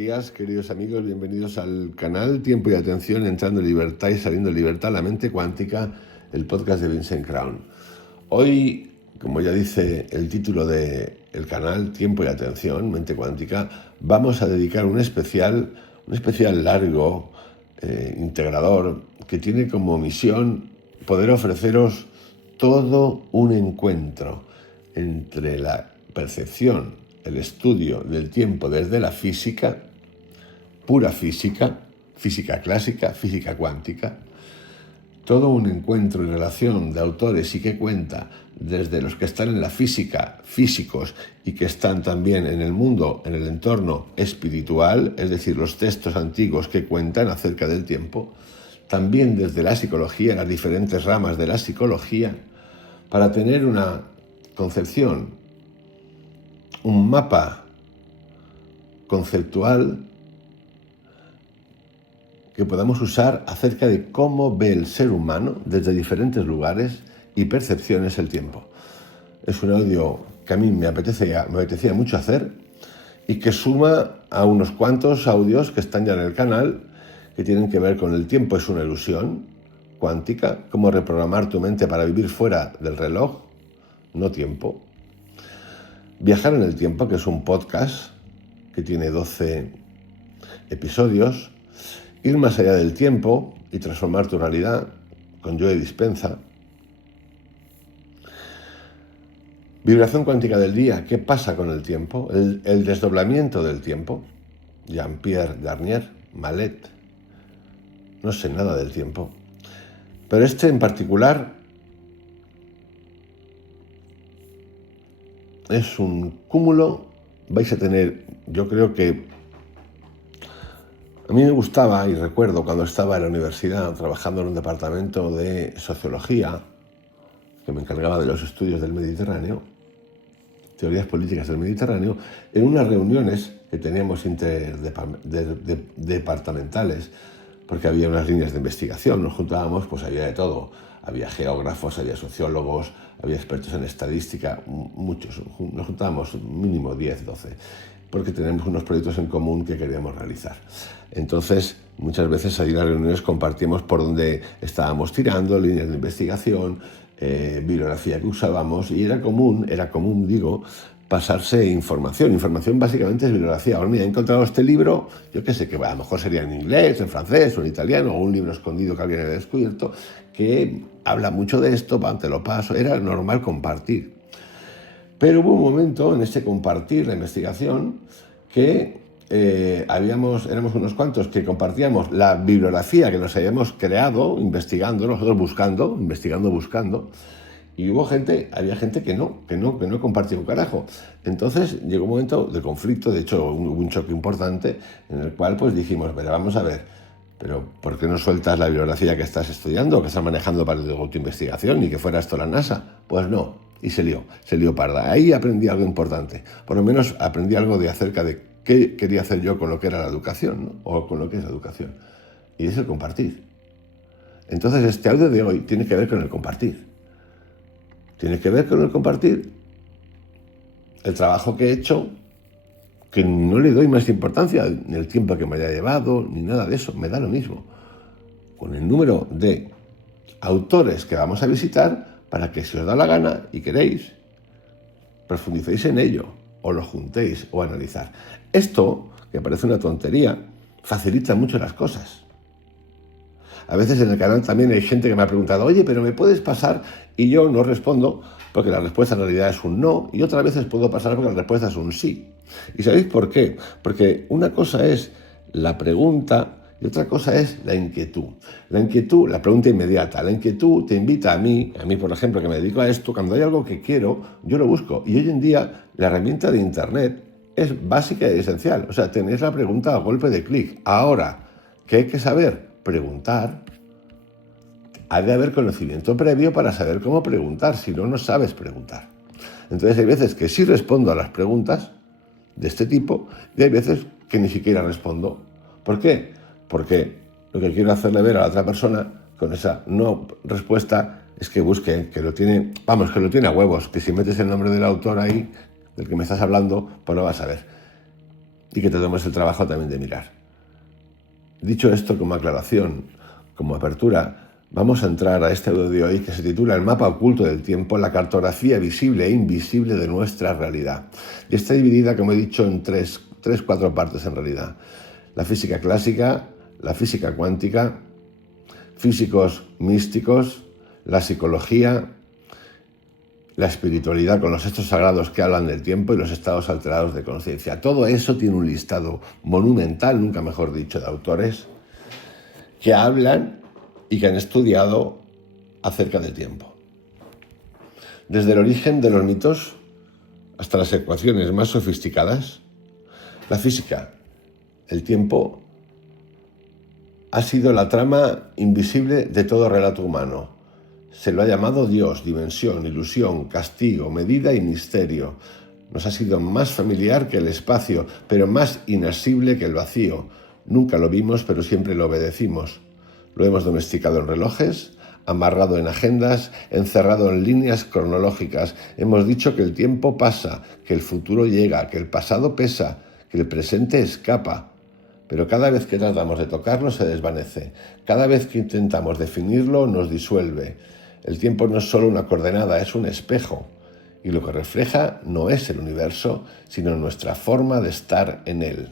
días, queridos amigos, bienvenidos al canal Tiempo y Atención, entrando en libertad y saliendo en libertad, la mente cuántica, el podcast de Vincent Crown. Hoy, como ya dice el título del canal Tiempo y Atención, mente cuántica, vamos a dedicar un especial largo, integrador, que tiene como misión poder ofreceros todo un encuentro entre la percepción, el estudio del tiempo desde la física, pura física, física clásica, física cuántica, todo un encuentro y relación de autores y que cuenta desde los que están en la física, físicos, y que están también en el mundo, en el entorno espiritual, es decir, los textos antiguos que cuentan acerca del tiempo, también desde la psicología, las diferentes ramas de la psicología, para tener una concepción, un mapa conceptual que podamos usar acerca de cómo ve el ser humano desde diferentes lugares y percepciones el tiempo. Es un audio que a mí me apetecía mucho hacer y que suma a unos cuantos audios que están ya en el canal que tienen que ver con el tiempo es una ilusión cuántica, cómo reprogramar tu mente para vivir fuera del reloj, no tiempo. Viajar en el tiempo, que es un podcast que tiene 12 episodios. Ir más allá del tiempo y transformar tu realidad, con Joe Dispenza. Vibración cuántica del día, ¿qué pasa con el tiempo? El desdoblamiento del tiempo. Jean-Pierre Garnier, Malet. No sé nada del tiempo. Pero este en particular es un cúmulo. Vais a tener, yo creo que a mí me gustaba, y recuerdo cuando estaba en la universidad trabajando en un departamento de sociología, que me encargaba de los estudios del Mediterráneo, teorías políticas del Mediterráneo, en unas reuniones que teníamos interdepartamentales, porque había unas líneas de investigación, nos juntábamos, pues había de todo. Había geógrafos, había sociólogos, había expertos en estadística, muchos. Nos juntábamos mínimo 10, 12, porque tenemos unos proyectos en común que queríamos realizar. Entonces, muchas veces ahí en las reuniones compartíamos por dónde estábamos tirando, líneas de investigación, bibliografía que usábamos, y era común, pasarse información. Información básicamente es bibliografía. Ahora mira, he encontrado este libro, yo qué sé, que a lo mejor sería en inglés, en francés o en italiano, o un libro escondido que alguien haya descubierto, que habla mucho de esto, te lo paso. Era normal compartir. Pero hubo un momento en ese compartir la investigación que éramos unos cuantos que compartíamos la bibliografía que nos habíamos creado investigando, nosotros buscando, y había gente que no compartía un carajo. Entonces llegó un momento de conflicto, de hecho hubo un choque importante en el cual pues dijimos, pero vamos a ver, pero ¿por qué no sueltas la bibliografía que estás estudiando, que estás manejando para tu investigación, y que fuera esto la NASA? Pues no, y se lió parda. Ahí aprendí algo importante, por lo menos aprendí algo acerca de qué quería hacer yo con lo que era la educación, ¿no? O con lo que es la educación, y es el compartir. Entonces este audio de hoy tiene que ver con el compartir. Tiene que ver con el compartir el trabajo que he hecho, que no le doy más importancia ni el tiempo que me haya llevado, ni nada de eso, me da lo mismo. Con el número de autores que vamos a visitar, para que si os da la gana y queréis, profundicéis en ello, o lo juntéis o analizar. Esto, que parece una tontería, facilita mucho las cosas. A veces en el canal también hay gente que me ha preguntado, oye, pero ¿me puedes pasar? Y yo no respondo porque la respuesta en realidad es un no, y otras veces puedo pasar porque la respuesta es un sí. ¿Y sabéis por qué? Porque una cosa es la pregunta y otra cosa es la inquietud. La inquietud, la pregunta inmediata, la inquietud te invita a mí por ejemplo, que me dedico a esto, cuando hay algo que quiero, yo lo busco. Y hoy en día la herramienta de Internet es básica y esencial. O sea, tenéis la pregunta a golpe de clic. Ahora, ¿qué hay que saber? Preguntar. Ha de haber conocimiento previo para saber cómo preguntar, si no, no sabes preguntar. Entonces hay veces que sí respondo a las preguntas de este tipo y hay veces que ni siquiera respondo. ¿Por qué? Porque lo que quiero hacerle ver a la otra persona con esa no respuesta es que busque, que lo tiene a huevos, que si metes el nombre del autor ahí, del que me estás hablando, pues lo vas a ver. y que te tomes el trabajo también de mirar. Dicho esto como aclaración, como apertura, vamos a entrar a este audio de hoy que se titula El mapa oculto del tiempo, la cartografía visible e invisible de nuestra realidad. Y está dividida, como he dicho, en cuatro partes en realidad. La física clásica, la física cuántica, físicos místicos, la psicología, la espiritualidad con los hechos sagrados que hablan del tiempo y los estados alterados de conciencia. Todo eso tiene un listado monumental, nunca mejor dicho, de autores que hablan y que han estudiado acerca del tiempo. Desde el origen de los mitos hasta las ecuaciones más sofisticadas, la física, el tiempo, ha sido la trama invisible de todo relato humano. Se lo ha llamado Dios, dimensión, ilusión, castigo, medida y misterio. Nos ha sido más familiar que el espacio, pero más inasible que el vacío. Nunca lo vimos, pero siempre lo obedecimos. Lo hemos domesticado en relojes, amarrado en agendas, encerrado en líneas cronológicas. Hemos dicho que el tiempo pasa, que el futuro llega, que el pasado pesa, que el presente escapa. Pero cada vez que tratamos de tocarlo se desvanece. Cada vez que intentamos definirlo nos disuelve. El tiempo no es solo una coordenada, es un espejo. Y lo que refleja no es el universo, sino nuestra forma de estar en él.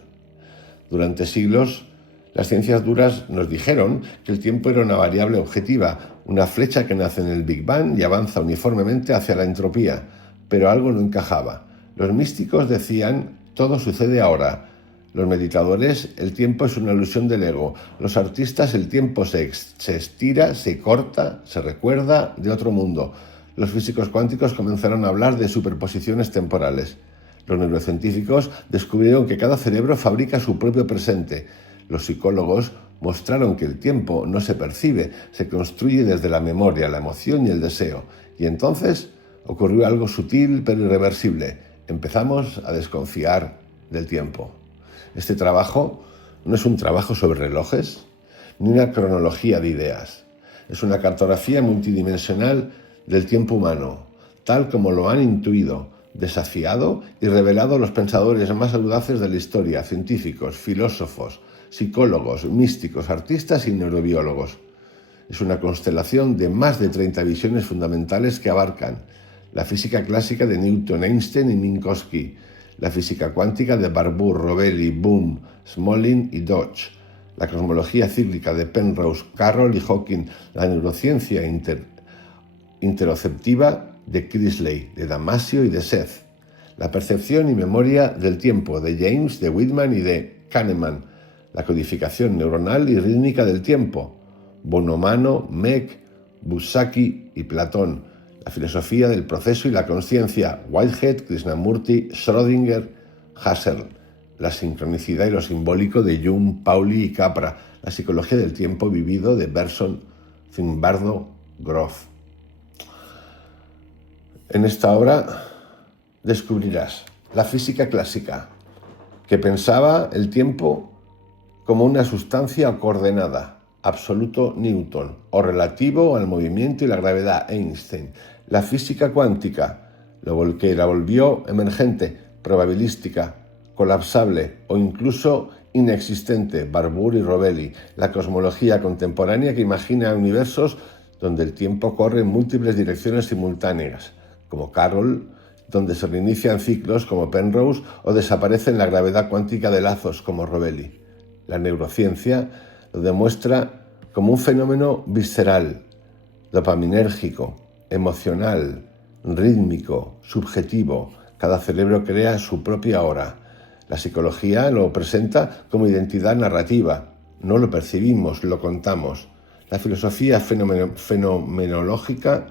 Durante siglos, las ciencias duras nos dijeron que el tiempo era una variable objetiva, una flecha que nace en el Big Bang y avanza uniformemente hacia la entropía. Pero algo no encajaba. Los místicos decían, todo sucede ahora. Los meditadores, el tiempo es una ilusión del ego. Los artistas, el tiempo se estira, se corta, se recuerda de otro mundo. Los físicos cuánticos comenzaron a hablar de superposiciones temporales. Los neurocientíficos descubrieron que cada cerebro fabrica su propio presente. Los psicólogos mostraron que el tiempo no se percibe, se construye desde la memoria, la emoción y el deseo. Y entonces ocurrió algo sutil pero irreversible. Empezamos a desconfiar del tiempo. Este trabajo no es un trabajo sobre relojes, ni una cronología de ideas. Es una cartografía multidimensional del tiempo humano, tal como lo han intuido, desafiado y revelado los pensadores más audaces de la historia, científicos, filósofos, psicólogos, místicos, artistas y neurobiólogos. Es una constelación de más de 30 visiones fundamentales que abarcan la física clásica de Newton, Einstein y Minkowski, la física cuántica de Barbour, Rovelli, Bohm, Smolin y Dodge, la cosmología cíclica de Penrose, Carroll y Hawking, la neurociencia interoceptiva de Priestley, de Damasio y de Seth, la percepción y memoria del tiempo de James, de Whitman y de Kahneman, la codificación neuronal y rítmica del tiempo, Bonomano, Meck, Busaki y Platón, la filosofía del proceso y la consciencia, Whitehead, Krishnamurti, Schrödinger, Husserl, la sincronicidad y lo simbólico de Jung, Pauli y Capra, la psicología del tiempo vivido de Bergson, Zimbardo, Grof. En esta obra descubrirás la física clásica, que pensaba el tiempo como una sustancia o coordenada, absoluto Newton, o relativo al movimiento y la gravedad, Einstein. La física cuántica, que la volvió emergente, probabilística, colapsable o incluso inexistente, Barbour y Rovelli. La cosmología contemporánea que imagina universos donde el tiempo corre en múltiples direcciones simultáneas, como Carroll, donde se reinician ciclos como Penrose o desaparece en la gravedad cuántica de lazos como Rovelli. La neurociencia lo demuestra como un fenómeno visceral, dopaminérgico, emocional, rítmico, subjetivo. Cada cerebro crea su propia hora. La psicología lo presenta como identidad narrativa. No lo percibimos, lo contamos. La filosofía fenomenológica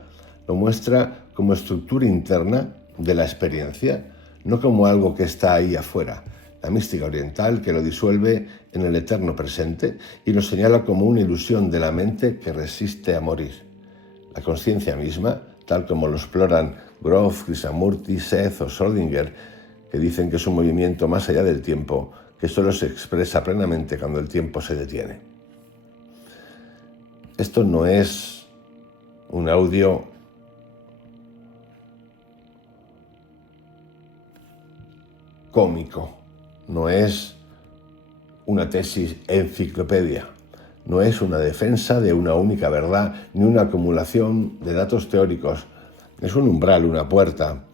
lo muestra como estructura interna de la experiencia, no como algo que está ahí afuera. La mística oriental que lo disuelve en el eterno presente y lo señala como una ilusión de la mente que resiste a morir. La conciencia misma, tal como lo exploran Grof, Krishnamurti, Seth o Schrödinger, que dicen que es un movimiento más allá del tiempo, que solo se expresa plenamente cuando el tiempo se detiene. Esto no es un audio cómico, no es una tesis enciclopedia, no es una defensa de una única verdad ni una acumulación de datos teóricos. Es un umbral, una puerta.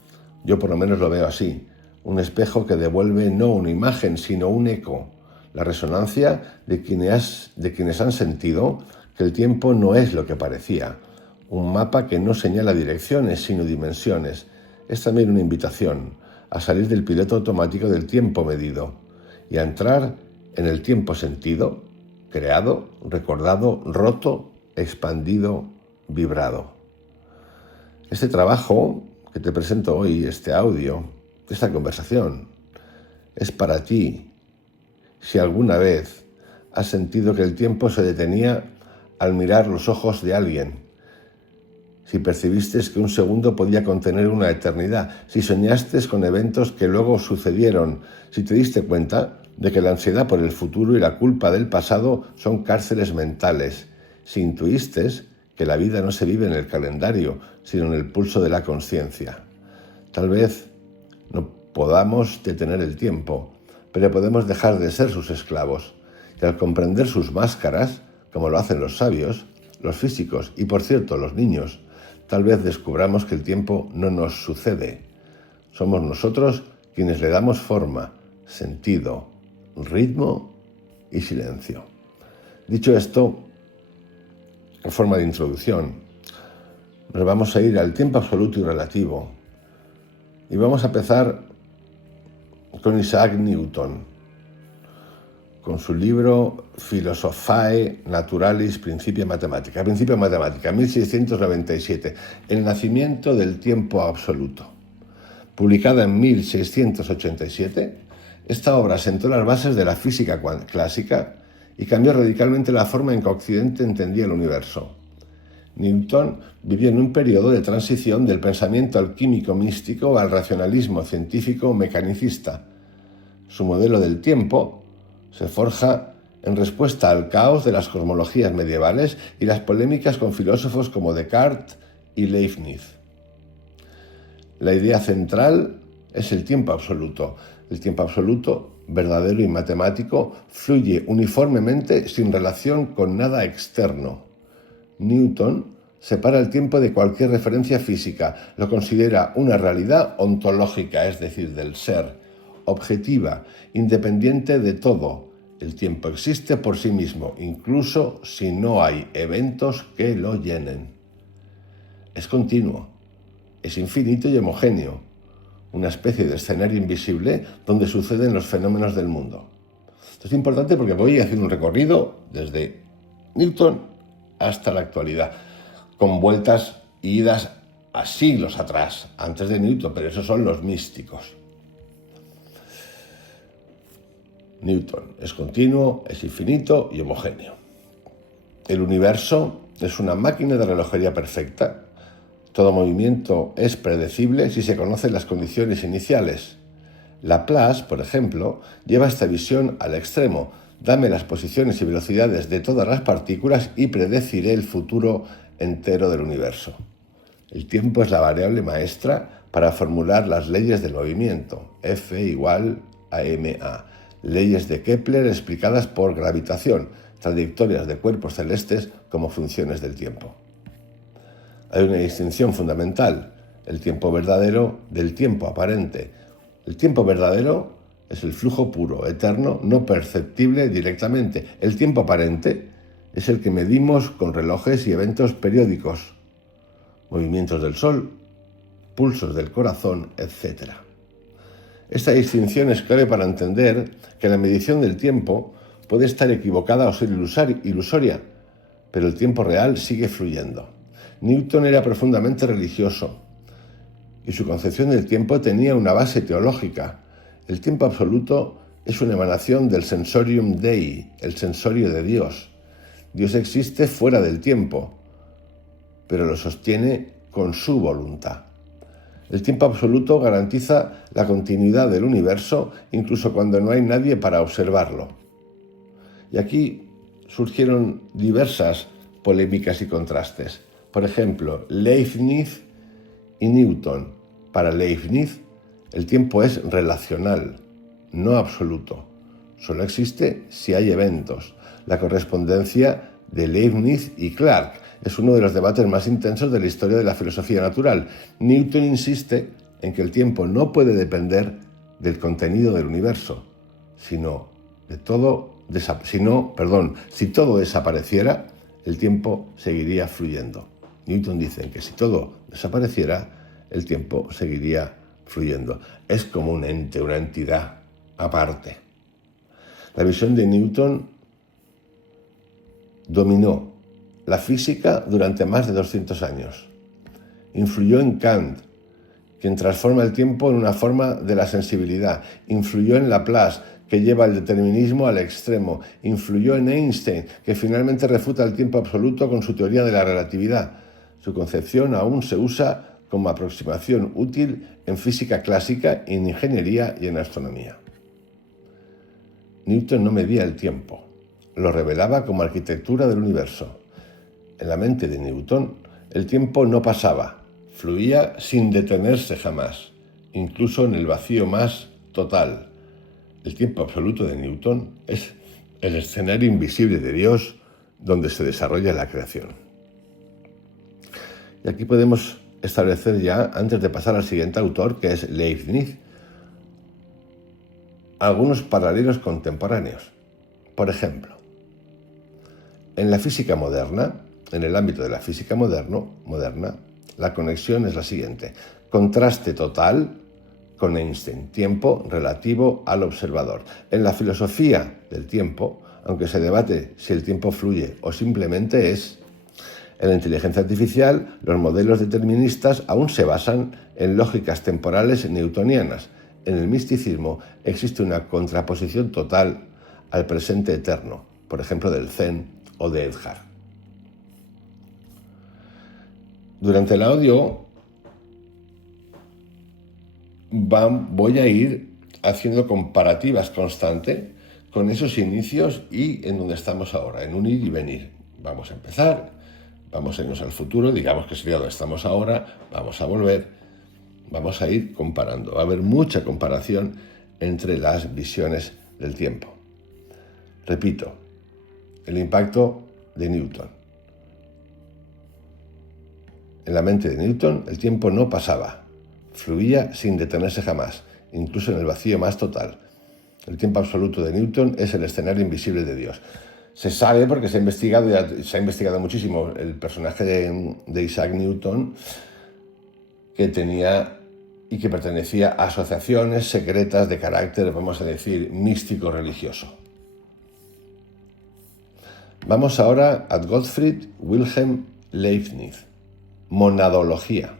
Yo por lo menos lo veo así. Un espejo que devuelve no una imagen, sino un eco. La resonancia de quienes han sentido que el tiempo no es lo que parecía. Un mapa que no señala direcciones, sino dimensiones. Es también una invitación a salir del piloto automático del tiempo medido y a entrar en el tiempo sentido, creado, recordado, roto, expandido, vibrado. Este trabajo que te presento hoy, este audio, esta conversación, es para ti. Si alguna vez has sentido que el tiempo se detenía al mirar los ojos de alguien, si percibiste que un segundo podía contener una eternidad, si soñaste con eventos que luego sucedieron, si te diste cuenta de que la ansiedad por el futuro y la culpa del pasado son cárceles mentales, si intuiste que la vida no se vive en el calendario, sino en el pulso de la conciencia. Tal vez no podamos detener el tiempo, pero podemos dejar de ser sus esclavos, y al comprender sus máscaras, como lo hacen los sabios, los físicos y, por cierto, los niños, tal vez descubramos que el tiempo no nos sucede. Somos nosotros quienes le damos forma, sentido, ritmo y silencio. Dicho esto, en forma de introducción, nos vamos a ir al tiempo absoluto y relativo. Y vamos a empezar con Isaac Newton, con su libro Philosophiae Naturalis Principia Mathematica, 1697, El nacimiento del tiempo absoluto. Publicada en 1687, esta obra sentó las bases de la física clásica y cambió radicalmente la forma en que Occidente entendía el universo. Newton vivió en un periodo de transición del pensamiento alquímico místico al racionalismo científico mecanicista. Su modelo del tiempo se forja en respuesta al caos de las cosmologías medievales y las polémicas con filósofos como Descartes y Leibniz. La idea central es el tiempo absoluto. El tiempo absoluto, verdadero y matemático, fluye uniformemente sin relación con nada externo. Newton separa el tiempo de cualquier referencia física, lo considera una realidad ontológica, es decir, del ser, objetiva, independiente de todo. El tiempo existe por sí mismo, incluso si no hay eventos que lo llenen. Es continuo, es infinito y homogéneo, una especie de escenario invisible donde suceden los fenómenos del mundo. Esto es importante porque voy haciendo un recorrido desde Newton hasta la actualidad, con vueltas e idas a siglos atrás, antes de Newton, pero esos son los místicos. Newton es continuo, es infinito y homogéneo. El universo es una máquina de relojería perfecta. Todo movimiento es predecible si se conocen las condiciones iniciales. Laplace, por ejemplo, lleva esta visión al extremo. Dame las posiciones y velocidades de todas las partículas y predeciré el futuro entero del universo. El tiempo es la variable maestra para formular las leyes del movimiento, F igual a ma, leyes de Kepler explicadas por gravitación, trayectorias de cuerpos celestes como funciones del tiempo. Hay una distinción fundamental, el tiempo verdadero del tiempo aparente. El tiempo verdadero es el flujo puro, eterno, no perceptible directamente. El tiempo aparente es el que medimos con relojes y eventos periódicos, movimientos del sol, pulsos del corazón, etc. Esta distinción es clave para entender que la medición del tiempo puede estar equivocada o ser ilusoria, pero el tiempo real sigue fluyendo. Newton era profundamente religioso y su concepción del tiempo tenía una base teológica. El tiempo absoluto es una emanación del sensorium Dei, el sensorio de Dios. Dios existe fuera del tiempo, pero lo sostiene con su voluntad. El tiempo absoluto garantiza la continuidad del universo incluso cuando no hay nadie para observarlo. Y aquí surgieron diversas polémicas y contrastes. Por ejemplo, Leibniz y Newton. Para Leibniz, el tiempo es relacional, no absoluto. Solo existe si hay eventos. La correspondencia de Leibniz y Clarke es uno de los debates más intensos de la historia de la filosofía natural. Newton insiste en que el tiempo no puede depender del contenido del universo, si todo desapareciera, el tiempo seguiría fluyendo. Newton dice que si todo desapareciera, el tiempo seguiría fluyendo. Es como un ente, una entidad aparte. La visión de Newton dominó la física durante más de 200 años. Influyó en Kant, quien transforma el tiempo en una forma de la sensibilidad. Influyó en Laplace, que lleva el determinismo al extremo. Influyó en Einstein, que finalmente refuta el tiempo absoluto con su teoría de la relatividad. Su concepción aún se usa como aproximación útil en física clásica, en ingeniería y en astronomía. Newton no medía el tiempo, lo revelaba como arquitectura del universo. En la mente de Newton, el tiempo no pasaba, fluía sin detenerse jamás, incluso en el vacío más total. El tiempo absoluto de Newton es el escenario invisible de Dios donde se desarrolla la creación. Y aquí podemos establecer ya, antes de pasar al siguiente autor, que es Leibniz, algunos paralelos contemporáneos. Por ejemplo, en la física moderna, en el ámbito de la física moderna, la conexión es la siguiente: contraste total con Einstein, tiempo relativo al observador. En la filosofía del tiempo, aunque se debate si el tiempo fluye o simplemente es, en la inteligencia artificial, los modelos deterministas aún se basan en lógicas temporales newtonianas. En el misticismo existe una contraposición total al presente eterno, por ejemplo del Zen o de Edzard. Durante el audio voy a ir haciendo comparativas constantes con esos inicios y en donde estamos ahora, en un ir y venir. Vamos a empezar, vamos a irnos al futuro, digamos que sería donde estamos ahora, vamos a volver, vamos a ir comparando. Va a haber mucha comparación entre las visiones del tiempo. Repito, el impacto de Newton. En la mente de Newton, el tiempo no pasaba, fluía sin detenerse jamás, incluso en el vacío más total. El tiempo absoluto de Newton es el escenario invisible de Dios. Se sabe, porque se ha investigado muchísimo, el personaje de Isaac Newton, que tenía y que pertenecía a asociaciones secretas de carácter, vamos a decir, místico-religioso. Vamos ahora a Gottfried Wilhelm Leibniz, Monadología,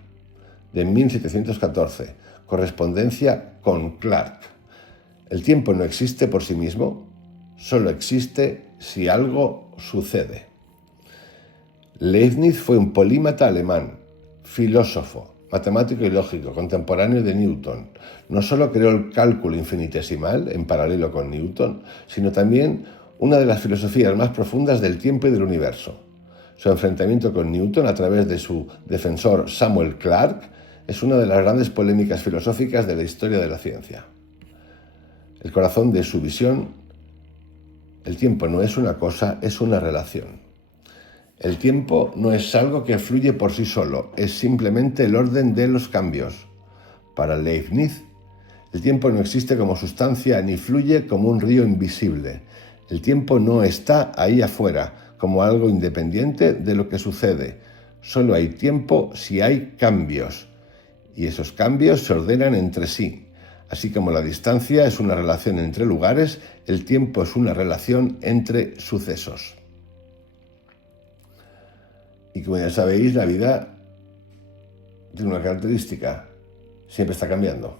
de 1714, correspondencia con Clarke. El tiempo no existe por sí mismo, solo existe si algo sucede. Leibniz fue un polímata alemán, filósofo, matemático y lógico, contemporáneo de Newton. No solo creó el cálculo infinitesimal en paralelo con Newton, sino también una de las filosofías más profundas del tiempo y del universo. Su enfrentamiento con Newton a través de su defensor Samuel Clarke es una de las grandes polémicas filosóficas de la historia de la ciencia. El corazón de su visión: el tiempo no es una cosa, es una relación. El tiempo no es algo que fluye por sí solo, es simplemente el orden de los cambios. Para Leibniz, el tiempo no existe como sustancia ni fluye como un río invisible. El tiempo no está ahí afuera, como algo independiente de lo que sucede. Solo hay tiempo si hay cambios, y esos cambios se ordenan entre sí. Así como la distancia es una relación entre lugares, el tiempo es una relación entre sucesos. Y como ya sabéis, la vida tiene una característica: siempre está cambiando.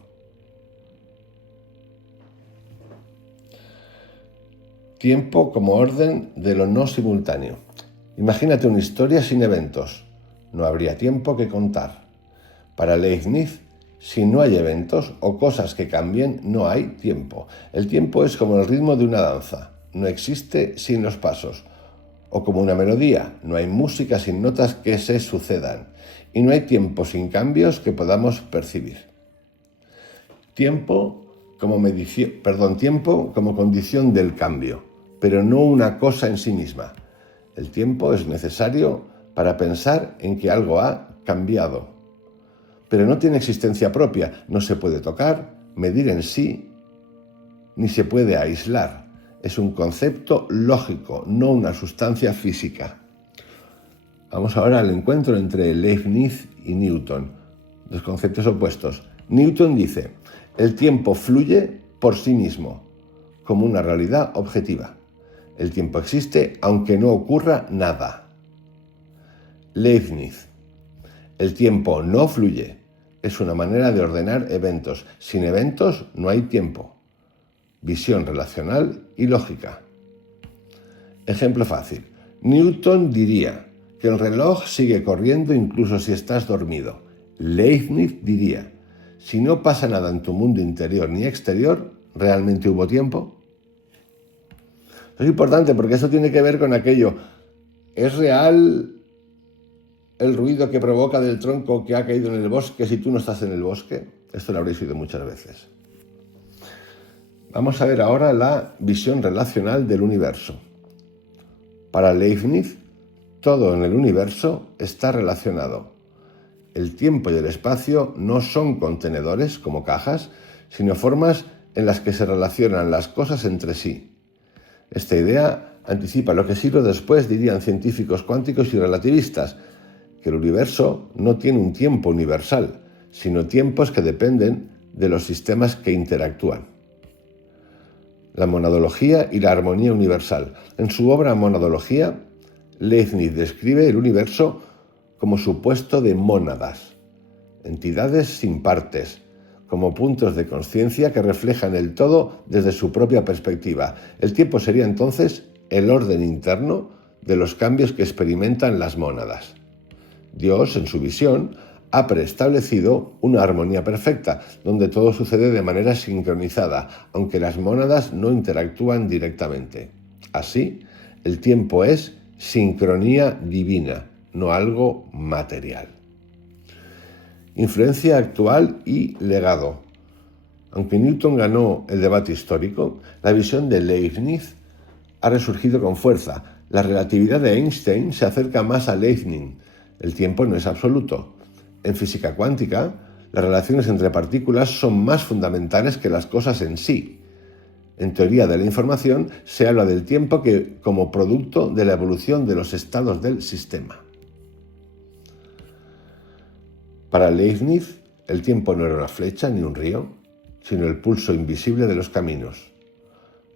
Tiempo como orden de lo no simultáneo. Imagínate una historia sin eventos. No habría tiempo que contar. Para Leibniz, si no hay eventos o cosas que cambien, no hay tiempo. El tiempo es como el ritmo de una danza. No existe sin los pasos. O como una melodía. No hay música sin notas que se sucedan. Y no hay tiempo sin cambios que podamos percibir. Tiempo tiempo como condición del cambio, pero no una cosa en sí misma. El tiempo es necesario para pensar en que algo ha cambiado, pero no tiene existencia propia, no se puede tocar, medir en sí, ni se puede aislar. Es un concepto lógico, no una sustancia física. Vamos ahora al encuentro entre Leibniz y Newton, dos conceptos opuestos. Newton dice: el tiempo fluye por sí mismo, como una realidad objetiva. El tiempo existe aunque no ocurra nada. Leibniz: el tiempo no fluye, es una manera de ordenar eventos. Sin eventos no hay tiempo. Visión relacional y lógica. Ejemplo fácil. Newton diría que el reloj sigue corriendo incluso si estás dormido. Leibniz diría: si no pasa nada en tu mundo interior ni exterior, ¿realmente hubo tiempo? Es importante porque eso tiene que ver con aquello. ¿Es real el ruido que provoca del tronco que ha caído en el bosque si tú no estás en el bosque? Esto lo habréis oído muchas veces. Vamos a ver ahora la visión relacional del universo. Para Leibniz, todo en el universo está relacionado. El tiempo y el espacio no son contenedores como cajas, sino formas en las que se relacionan las cosas entre sí. Esta idea anticipa lo que siglos después dirían científicos cuánticos y relativistas, que el universo no tiene un tiempo universal, sino tiempos que dependen de los sistemas que interactúan. La monadología y la armonía universal. En su obra Monadología, Leibniz describe el universo como supuesto de mónadas, entidades sin partes, como puntos de conciencia que reflejan el todo desde su propia perspectiva. El tiempo sería entonces el orden interno de los cambios que experimentan las mónadas. Dios, en su visión, ha preestablecido una armonía perfecta, donde todo sucede de manera sincronizada, aunque las mónadas no interactúan directamente. Así, el tiempo es sincronía divina, no algo material. Influencia actual y legado. Aunque Newton ganó el debate histórico, la visión de Leibniz ha resurgido con fuerza. La relatividad de Einstein se acerca más a Leibniz. El tiempo no es absoluto. En física cuántica, las relaciones entre partículas son más fundamentales que las cosas en sí. En teoría de la información se habla del tiempo como producto de la evolución de los estados del sistema. Para Leibniz, el tiempo no era una flecha ni un río, sino el pulso invisible de los caminos.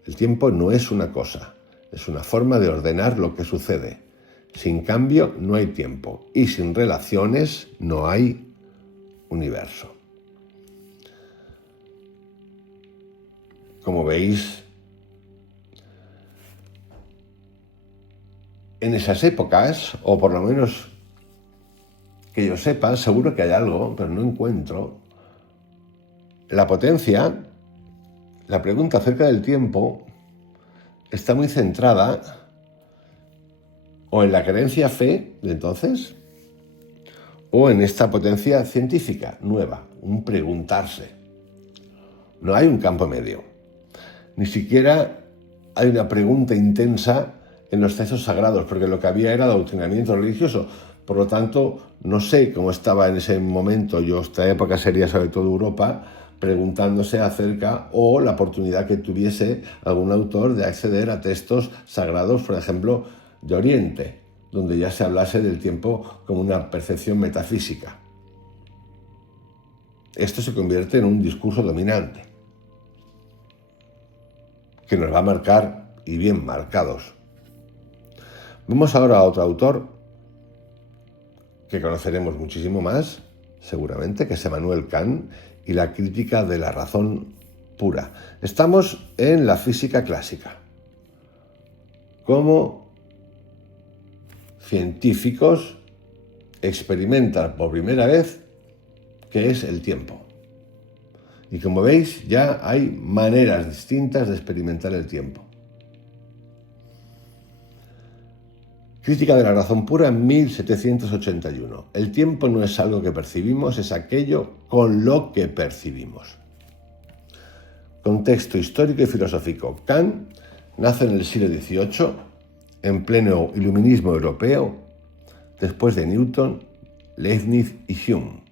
El tiempo no es una cosa, es una forma de ordenar lo que sucede. Sin cambio no hay tiempo y sin relaciones no hay universo. Como veis, en esas épocas, o por lo menos que yo sepa, seguro que hay algo, pero no encuentro. La potencia, la pregunta acerca del tiempo, está muy centrada o en la creencia fe de entonces, o en esta potencia científica nueva, un preguntarse. No hay un campo medio. Ni siquiera hay una pregunta intensa en los textos sagrados, porque lo que había era adoctrinamiento religioso. Por lo tanto, no sé cómo estaba en ese momento, esta época sería sobre todo Europa, preguntándose acerca o la oportunidad que tuviese algún autor de acceder a textos sagrados, por ejemplo, de Oriente, donde ya se hablase del tiempo como una percepción metafísica. Esto se convierte en un discurso dominante, que nos va a marcar, y bien marcados. Vamos ahora a otro autor que conoceremos muchísimo más, seguramente, que es Immanuel Kant y la crítica de la razón pura. Estamos en la física clásica. Cómo científicos experimentan por primera vez qué es el tiempo. Y como veis, ya hay maneras distintas de experimentar el tiempo. Crítica de la razón pura en 1781. El tiempo no es algo que percibimos, es aquello con lo que percibimos. Contexto histórico y filosófico. Kant nace en el siglo XVIII, en pleno iluminismo europeo, después de Newton, Leibniz y Hume.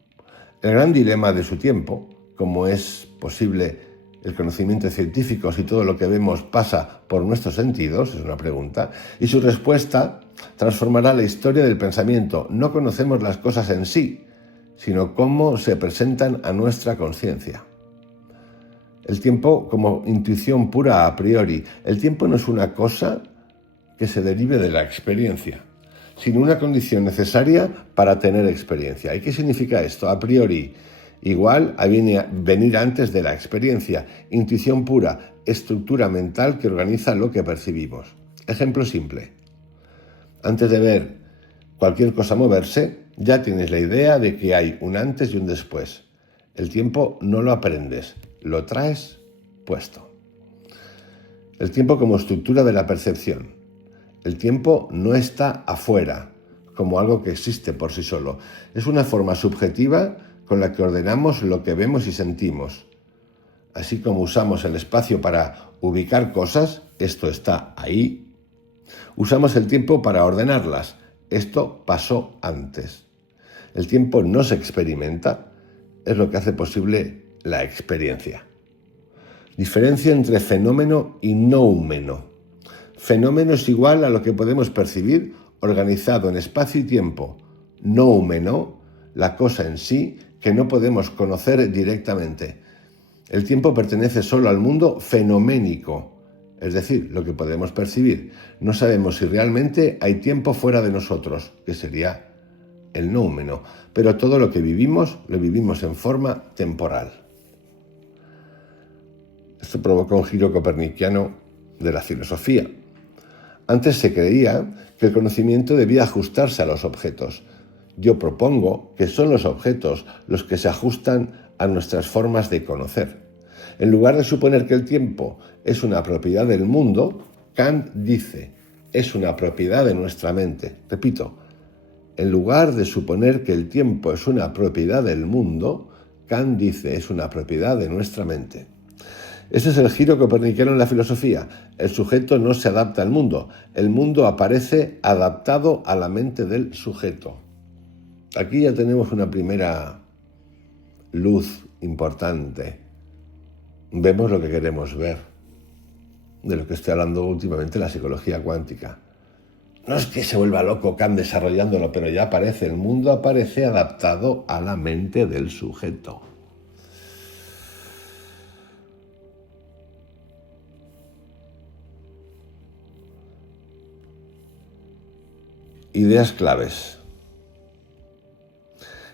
El gran dilema de su tiempo, como es posible el conocimiento científico si todo lo que vemos pasa por nuestros sentidos, es una pregunta, y su respuesta transformará la historia del pensamiento. No conocemos las cosas en sí, sino cómo se presentan a nuestra conciencia. El tiempo como intuición pura a priori. El tiempo no es una cosa que se derive de la experiencia, sino una condición necesaria para tener experiencia. ¿Y qué significa esto? A priori, igual a venir antes de la experiencia. Intuición pura, estructura mental que organiza lo que percibimos. Ejemplo simple. Antes de ver cualquier cosa moverse, ya tienes la idea de que hay un antes y un después. El tiempo no lo aprendes, lo traes puesto. El tiempo como estructura de la percepción. El tiempo no está afuera, como algo que existe por sí solo. Es una forma subjetiva con la que ordenamos lo que vemos y sentimos. Así como usamos el espacio para ubicar cosas, esto está ahí. Usamos el tiempo para ordenarlas, esto pasó antes. El tiempo no se experimenta, es lo que hace posible la experiencia. Diferencia entre fenómeno y noumeno. Fenómeno es igual a lo que podemos percibir organizado en espacio y tiempo. Noumeno, la cosa en sí que no podemos conocer directamente. El tiempo pertenece solo al mundo fenoménico, es decir, lo que podemos percibir. No sabemos si realmente hay tiempo fuera de nosotros, que sería el noumeno, pero todo lo que vivimos, lo vivimos en forma temporal. Esto provoca un giro copernicano de la filosofía. Antes se creía que el conocimiento debía ajustarse a los objetos. Yo propongo que son los objetos los que se ajustan a nuestras formas de conocer. En lugar de suponer que el tiempo es una propiedad del mundo, Kant dice, es una propiedad de nuestra mente. Repito, en lugar de suponer que el tiempo es una propiedad del mundo, Kant dice, es una propiedad de nuestra mente. Ese es el giro copernicano en la filosofía. El sujeto no se adapta al mundo. El mundo aparece adaptado a la mente del sujeto. Aquí ya tenemos una primera luz importante. Vemos lo que queremos ver. De lo que estoy hablando últimamente, la psicología cuántica. No es que se vuelva loco Kant desarrollándolo, pero ya aparece. El mundo aparece adaptado a la mente del sujeto. Ideas claves.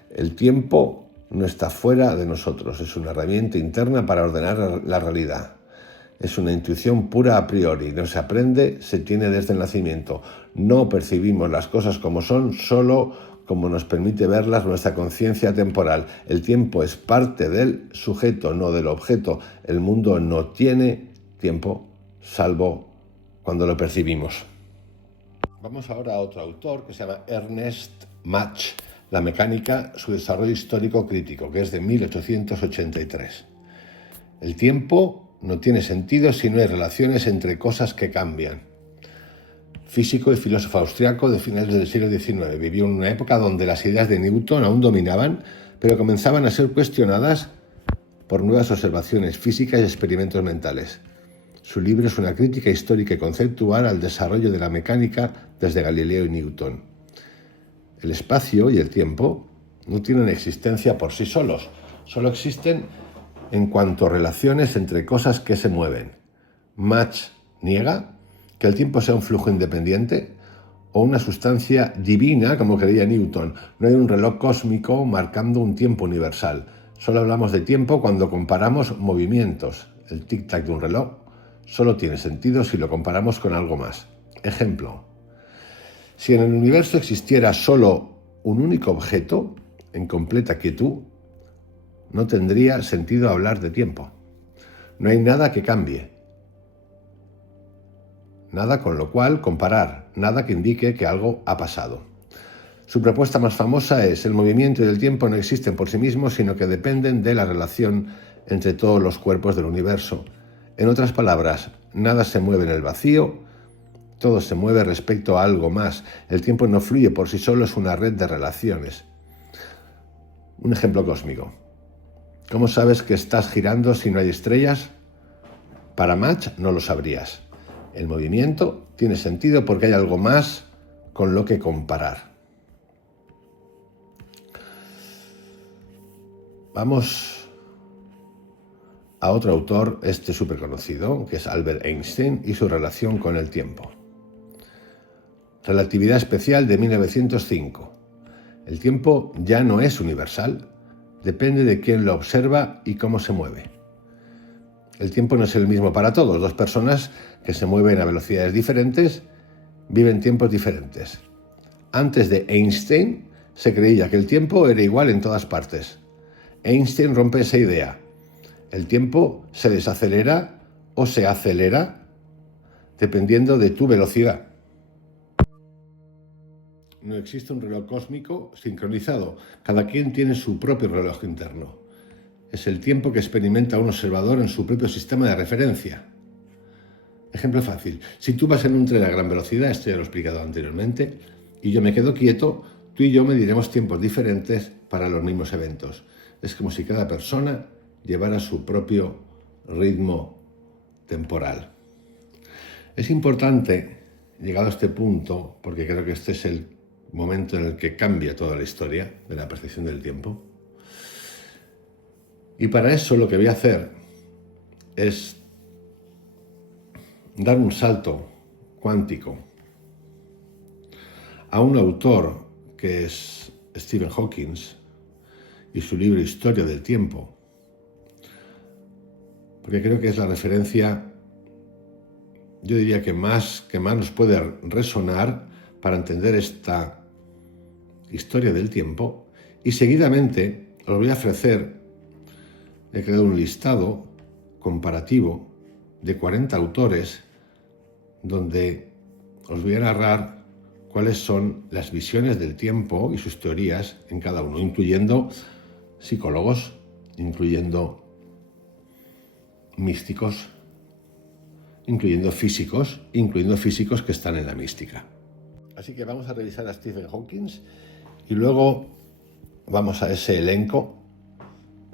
El tiempo no está fuera de nosotros, es una herramienta interna para ordenar la realidad. Es una intuición pura a priori, no se aprende, se tiene desde el nacimiento. No percibimos las cosas como son, solo como nos permite verlas nuestra conciencia temporal. El tiempo es parte del sujeto, no del objeto. El mundo no tiene tiempo, salvo cuando lo percibimos. Vamos ahora a otro autor que se llama Ernest Mach, La mecánica, su desarrollo histórico crítico, que es de 1883. El tiempo no tiene sentido si no hay relaciones entre cosas que cambian. Físico y filósofo austriaco de finales del siglo XIX. Vivió en una época donde las ideas de Newton aún dominaban, pero comenzaban a ser cuestionadas por nuevas observaciones físicas y experimentos mentales. Su libro es una crítica histórica y conceptual al desarrollo de la mecánica desde Galileo y Newton. El espacio y el tiempo no tienen existencia por sí solos, solo existen en cuanto a relaciones entre cosas que se mueven. Mach niega que el tiempo sea un flujo independiente o una sustancia divina, como creía Newton. No hay un reloj cósmico marcando un tiempo universal. Solo hablamos de tiempo cuando comparamos movimientos. El tic-tac de un reloj solo tiene sentido si lo comparamos con algo más. Ejemplo, si en el universo existiera solo un único objeto en completa quietud, no tendría sentido hablar de tiempo. No hay nada que cambie, nada con lo cual comparar, nada que indique que algo ha pasado. Su propuesta más famosa es: el movimiento y el tiempo no existen por sí mismos, sino que dependen de la relación entre todos los cuerpos del universo. En otras palabras, nada se mueve en el vacío, todo se mueve respecto a algo más. El tiempo no fluye por sí solo, es una red de relaciones. Un ejemplo cósmico. ¿Cómo sabes que estás girando si no hay estrellas? Para Mach no lo sabrías. El movimiento tiene sentido porque hay algo más con lo que comparar. Vamos a otro autor, súper conocido, que es Albert Einstein y su relación con el tiempo. Relatividad especial de 1905. El tiempo ya no es universal, depende de quién lo observa y cómo se mueve. El tiempo no es el mismo para todos. Dos personas que se mueven a velocidades diferentes viven tiempos diferentes. Antes de Einstein se creía que el tiempo era igual en todas partes. Einstein rompe esa idea. El tiempo se desacelera o se acelera dependiendo de tu velocidad. No existe un reloj cósmico sincronizado. Cada quien tiene su propio reloj interno. Es el tiempo que experimenta un observador en su propio sistema de referencia. Ejemplo fácil. Si tú vas en un tren a gran velocidad, esto ya lo he explicado anteriormente, y yo me quedo quieto, tú y yo mediremos tiempos diferentes para los mismos eventos. Es como si cada persona llevara su propio ritmo temporal. Es importante, llegado a este punto, porque creo que este es el momento en el que cambia toda la historia de la percepción del tiempo. Y para eso lo que voy a hacer es dar un salto cuántico a un autor que es Stephen Hawking y su libro Historia del Tiempo, porque creo que es la referencia, yo diría que más nos puede resonar para entender esta historia del tiempo. Y seguidamente os voy a ofrecer, he creado un listado comparativo de 40 autores donde os voy a narrar cuáles son las visiones del tiempo y sus teorías en cada uno, incluyendo psicólogos, incluyendo místicos, incluyendo físicos que están en la mística. Así que vamos a revisar a Stephen Hawking y luego vamos a ese elenco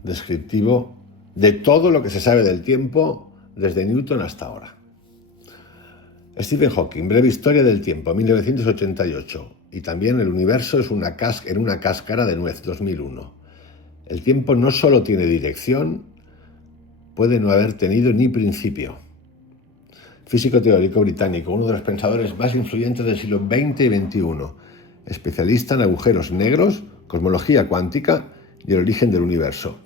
descriptivo de todo lo que se sabe del tiempo desde Newton hasta ahora. Stephen Hawking, Breve historia del tiempo, 1988. Y también El universo es en una cáscara de nuez, 2001. El tiempo no solo tiene dirección, puede no haber tenido ni principio. Físico teórico británico, uno de los pensadores más influyentes del siglo XX y XXI. Especialista en agujeros negros, cosmología cuántica y el origen del universo.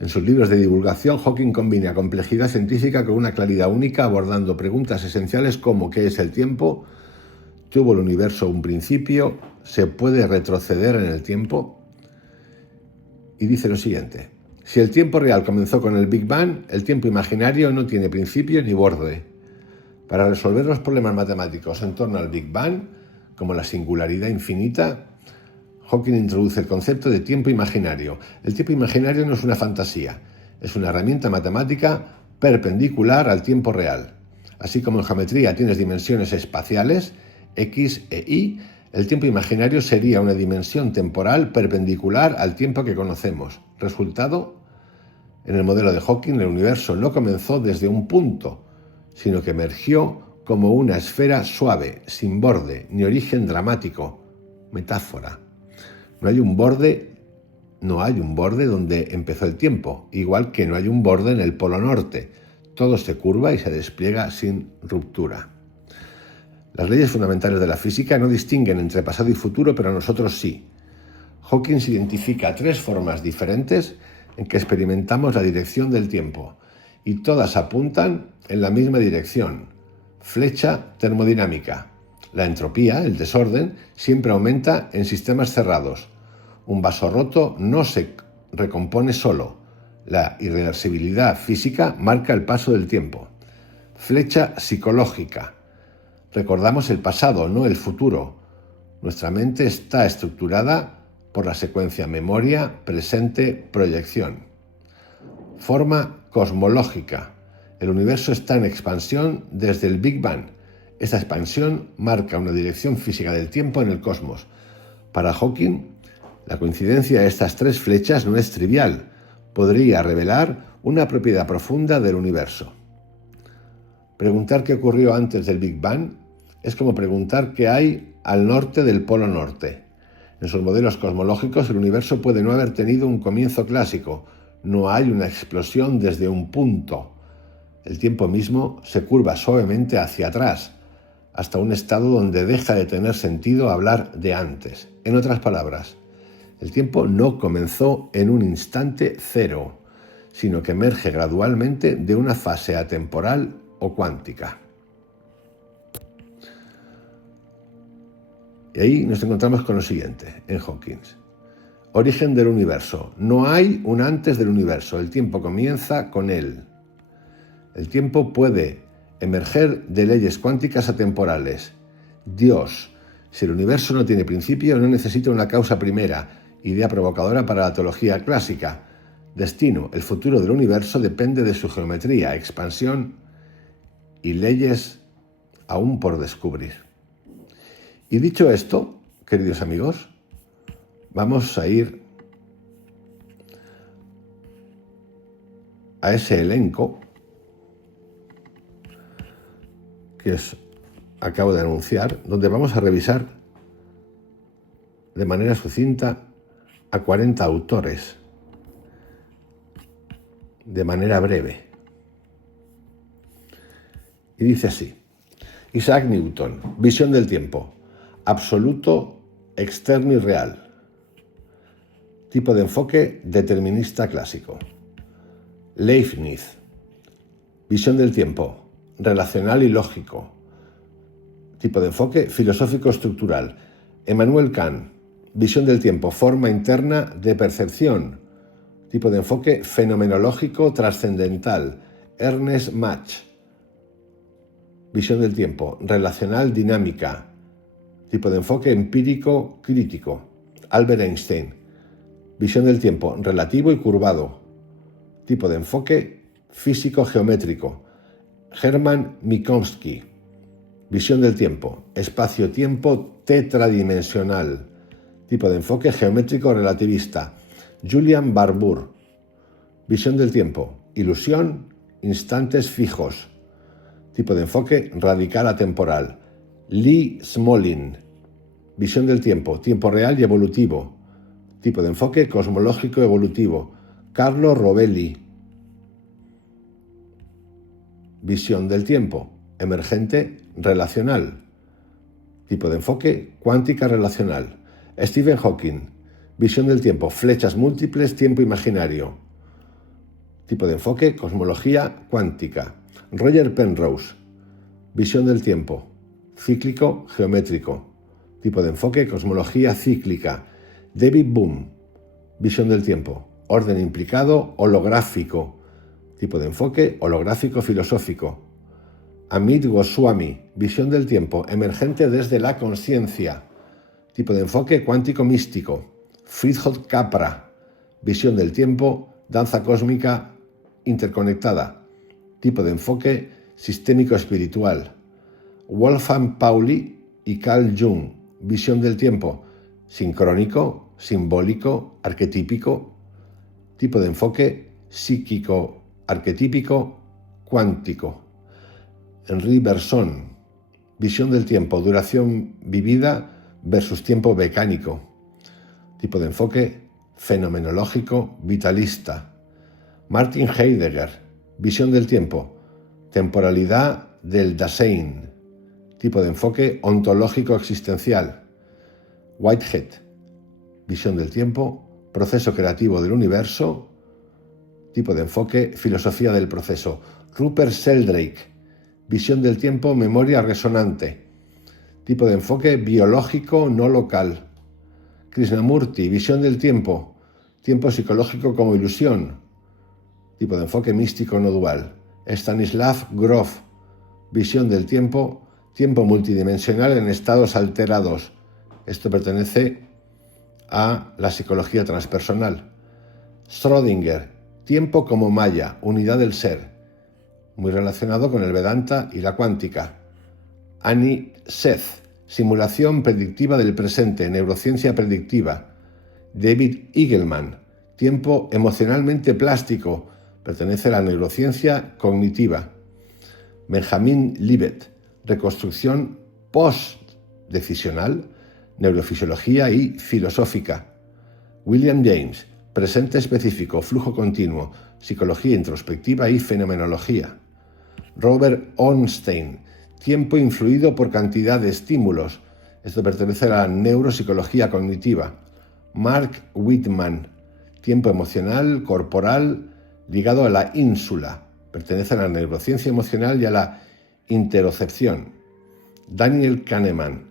En sus libros de divulgación, Hawking combina complejidad científica con una claridad única, abordando preguntas esenciales como ¿qué es el tiempo? ¿Tuvo el universo un principio? ¿Se puede retroceder en el tiempo? Y dice lo siguiente: si el tiempo real comenzó con el Big Bang, el tiempo imaginario no tiene principio ni borde. Para resolver los problemas matemáticos en torno al Big Bang, como la singularidad infinita, Hawking introduce el concepto de tiempo imaginario. El tiempo imaginario no es una fantasía, es una herramienta matemática perpendicular al tiempo real. Así como en geometría tienes dimensiones espaciales, x e y, el tiempo imaginario sería una dimensión temporal perpendicular al tiempo que conocemos. Resultado, en el modelo de Hawking, el universo no comenzó desde un punto, sino que emergió como una esfera suave, sin borde, ni origen dramático. Metáfora. No hay un borde donde empezó el tiempo, igual que no hay un borde en el polo norte. Todo se curva y se despliega sin ruptura. Las leyes fundamentales de la física no distinguen entre pasado y futuro, pero nosotros sí. Hawking identifica 3 formas diferentes en que experimentamos la dirección del tiempo, y todas apuntan en la misma dirección. Flecha termodinámica. La entropía, el desorden, siempre aumenta en sistemas cerrados. Un vaso roto no se recompone solo. La irreversibilidad física marca el paso del tiempo. Flecha psicológica. Recordamos el pasado, no el futuro. Nuestra mente está estructurada por la secuencia memoria, presente, proyección. forma cosmológica. El universo está en expansión desde el Big Bang. Esta expansión marca una dirección física del tiempo en el cosmos. Para Hawking, la coincidencia de estas tres flechas no es trivial. Podría revelar una propiedad profunda del universo. Preguntar qué ocurrió antes del Big Bang es como preguntar qué hay al norte del Polo Norte. En sus modelos cosmológicos, el universo puede no haber tenido un comienzo clásico. No hay una explosión desde un punto. El tiempo mismo se curva suavemente hacia atrás, hasta un estado donde deja de tener sentido hablar de antes. En otras palabras, el tiempo no comenzó en un instante cero, sino que emerge gradualmente de una fase atemporal o cuántica. Y ahí nos encontramos con lo siguiente, en Hawking. Origen del universo. No hay un antes del universo, el tiempo comienza con él. El tiempo puede emerger de leyes cuánticas atemporales. Dios, si el universo no tiene principio, no necesita una causa primera, idea provocadora para la teología clásica. Destino, el futuro del universo depende de su geometría, expansión y leyes aún por descubrir. Y dicho esto, queridos amigos, vamos a ir a ese elenco que os acabo de anunciar, donde vamos a revisar de manera sucinta a 40 autores, de manera breve. Y dice así: Isaac Newton, visión del tiempo, absoluto, externo y real. Tipo de enfoque determinista clásico. Leibniz, visión del tiempo, relacional y lógico. Tipo de enfoque filosófico estructural. Emmanuel Kant, visión del tiempo, forma interna de percepción. Tipo de enfoque fenomenológico trascendental. Ernest Mach, visión del tiempo, relacional dinámica. Tipo de enfoque empírico crítico. Albert Einstein, visión del tiempo, relativo y curvado. Tipo de enfoque físico geométrico. Hermann Minkowski, visión del tiempo, espacio-tiempo tetradimensional. Tipo de enfoque geométrico relativista. Julian Barbour, visión del tiempo, ilusión, instantes fijos. Tipo de enfoque radical atemporal. Lee Smolin, visión del tiempo, tiempo real y evolutivo. Tipo de enfoque cosmológico evolutivo. Carlo Rovelli, visión del tiempo, emergente relacional. Tipo de enfoque cuántica relacional. Stephen Hawking, visión del tiempo, flechas múltiples, tiempo imaginario. Tipo de enfoque cosmología cuántica. Roger Penrose, visión del tiempo, cíclico geométrico. Tipo de enfoque cosmología cíclica. David Bohm, visión del tiempo, orden implicado holográfico. Tipo de enfoque holográfico filosófico. Amit Goswami, visión del tiempo, emergente desde la conciencia. Tipo de enfoque cuántico místico. Fritjof Capra, visión del tiempo, danza cósmica interconectada. Tipo de enfoque sistémico espiritual. Wolfgang Pauli y Carl Jung, visión del tiempo, sincrónico, simbólico, arquetípico. Tipo de enfoque psíquico, arquetípico, cuántico. Henri Bergson, visión del tiempo, duración vivida versus tiempo mecánico. Tipo de enfoque fenomenológico, vitalista. Martin Heidegger, visión del tiempo, temporalidad del Dasein. Tipo de enfoque ontológico existencial. Whitehead, visión del tiempo, proceso creativo del universo. Tipo de enfoque filosofía del proceso. Rupert Sheldrake, visión del tiempo, memoria resonante. Tipo de enfoque biológico no local. Krishnamurti, visión del tiempo, tiempo psicológico como ilusión. Tipo de enfoque místico no dual. Stanislav Grof, visión del tiempo, tiempo multidimensional en estados alterados. Esto pertenece a la psicología transpersonal. Schrödinger, tiempo como maya, unidad del ser, muy relacionado con el Vedanta y la cuántica. Annie Seth, simulación predictiva del presente, neurociencia predictiva. David Eagleman, tiempo emocionalmente plástico, pertenece a la neurociencia cognitiva. Benjamin Libet, reconstrucción post-decisional, neurofisiología y filosófica. William James, presente específico, flujo continuo, psicología introspectiva y fenomenología. Robert Ornstein, tiempo influido por cantidad de estímulos. Esto pertenece a la neuropsicología cognitiva. Mark Whitman, tiempo emocional, corporal, ligado a la ínsula. Pertenece a la neurociencia emocional y a la interocepción. Daniel Kahneman,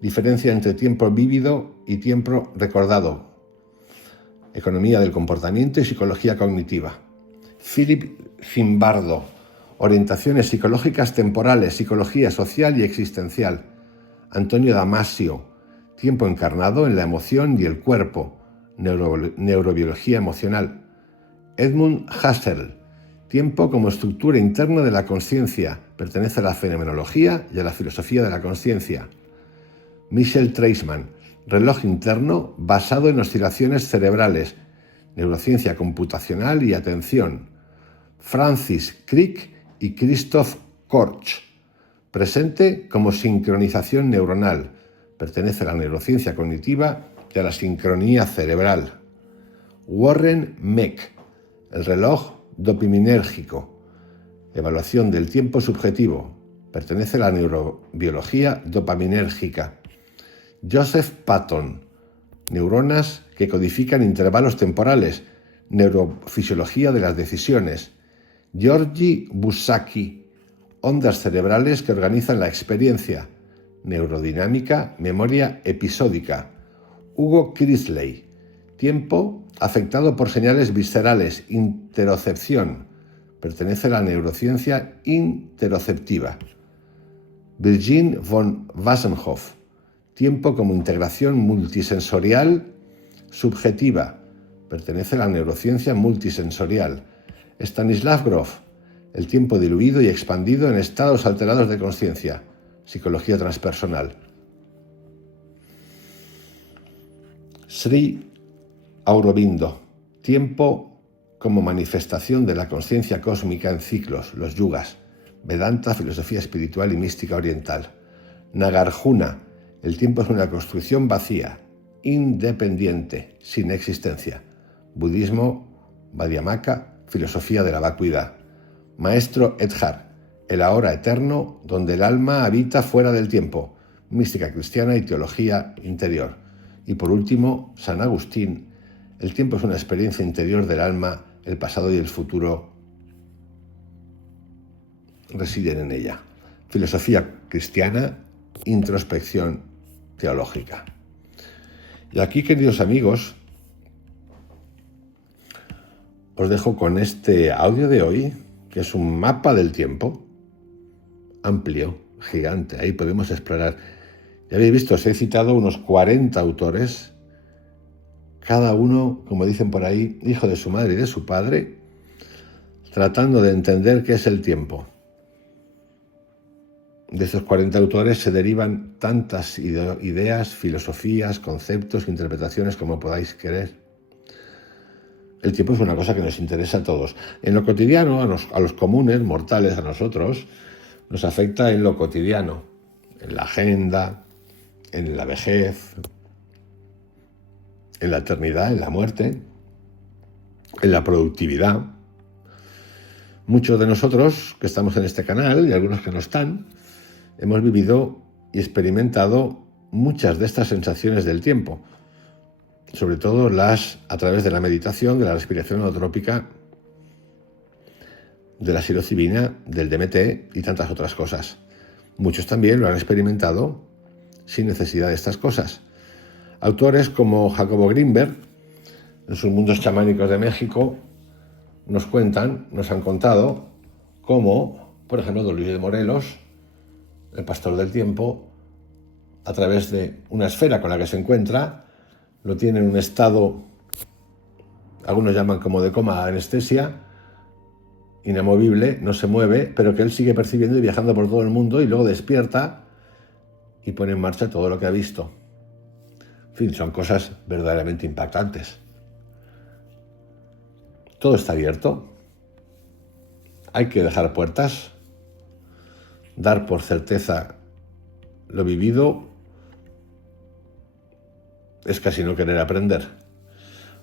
diferencia entre tiempo vívido y tiempo recordado. Economía del comportamiento y psicología cognitiva. Philip Zimbardo, orientaciones psicológicas temporales, psicología social y existencial. Antonio Damasio, tiempo encarnado en la emoción y el cuerpo, neurobiología emocional. Edmund Husserl, tiempo como estructura interna de la consciencia, pertenece a la fenomenología y a la filosofía de la consciencia. Michel Treisman, reloj interno basado en oscilaciones cerebrales, neurociencia computacional y atención. Francis Crick y Christoph Korsch, presente como sincronización neuronal, pertenece a la neurociencia cognitiva y a la sincronía cerebral. Warren Meck, el reloj dopaminérgico, evaluación del tiempo subjetivo, pertenece a la neurobiología dopaminérgica. Joseph Patton, neuronas que codifican intervalos temporales, neurofisiología de las decisiones. Georgi Busacki, ondas cerebrales que organizan la experiencia, neurodinámica, memoria episódica. Hugo Chrisley, tiempo afectado por señales viscerales, interocepción, pertenece a la neurociencia interoceptiva. Virgin von Wassenhoff, tiempo como integración multisensorial subjetiva, pertenece a la neurociencia multisensorial. Stanislav Grof, el tiempo diluido y expandido en estados alterados de consciencia, psicología transpersonal. Sri Aurobindo, tiempo como manifestación de la consciencia cósmica en ciclos, los yugas, Vedanta, filosofía espiritual y mística oriental. Nagarjuna, el tiempo es una construcción vacía, independiente, sin existencia. Budismo, Madhyamaka, filosofía de la vacuidad. Maestro Edzard, el ahora eterno, donde el alma habita fuera del tiempo, mística cristiana y teología interior. Y por último, San Agustín, el tiempo es una experiencia interior del alma, el pasado y el futuro residen en ella. Filosofía cristiana, introspección teológica. Y aquí, queridos amigos, os dejo con este audio de hoy, que es un mapa del tiempo, amplio, gigante. Ahí podemos explorar. Ya habéis visto, os he citado unos 40 autores, cada uno, como dicen por ahí, hijo de su madre y de su padre, tratando de entender qué es el tiempo. De estos 40 autores se derivan tantas ideas, filosofías, conceptos, interpretaciones como podáis querer. El tiempo es una cosa que nos interesa a todos. En lo cotidiano, a los comunes, mortales, a nosotros, nos afecta en lo cotidiano, en la agenda, en la vejez, en la eternidad, en la muerte, en la productividad. Muchos de nosotros que estamos en este canal y algunos que no están, hemos vivido y experimentado muchas de estas sensaciones del tiempo, sobre todo a través de la meditación, de la respiración holotrópica, de la psilocibina, del DMT y tantas otras cosas. Muchos también lo han experimentado sin necesidad de estas cosas. Autores como Jacobo Grinberg, en sus Mundos Chamánicos de México, nos han contado cómo, por ejemplo, Don Luis de Morelos, el pastor del tiempo, a través de una esfera con la que se encuentra, lo tiene en un estado algunos llaman como de coma, anestesia, inamovible, no se mueve, pero que él sigue percibiendo y viajando por todo el mundo y luego despierta y pone en marcha todo lo que ha visto. En fin, son cosas verdaderamente impactantes. Todo está abierto. Hay que dejar puertas, dar por certeza lo vivido es casi no querer aprender.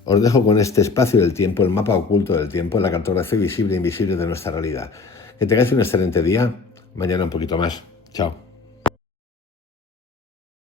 Os dejo con este espacio del tiempo, el mapa oculto del tiempo, la cartografía visible e invisible de nuestra realidad. Que tengáis un excelente día, mañana un poquito más. Chao.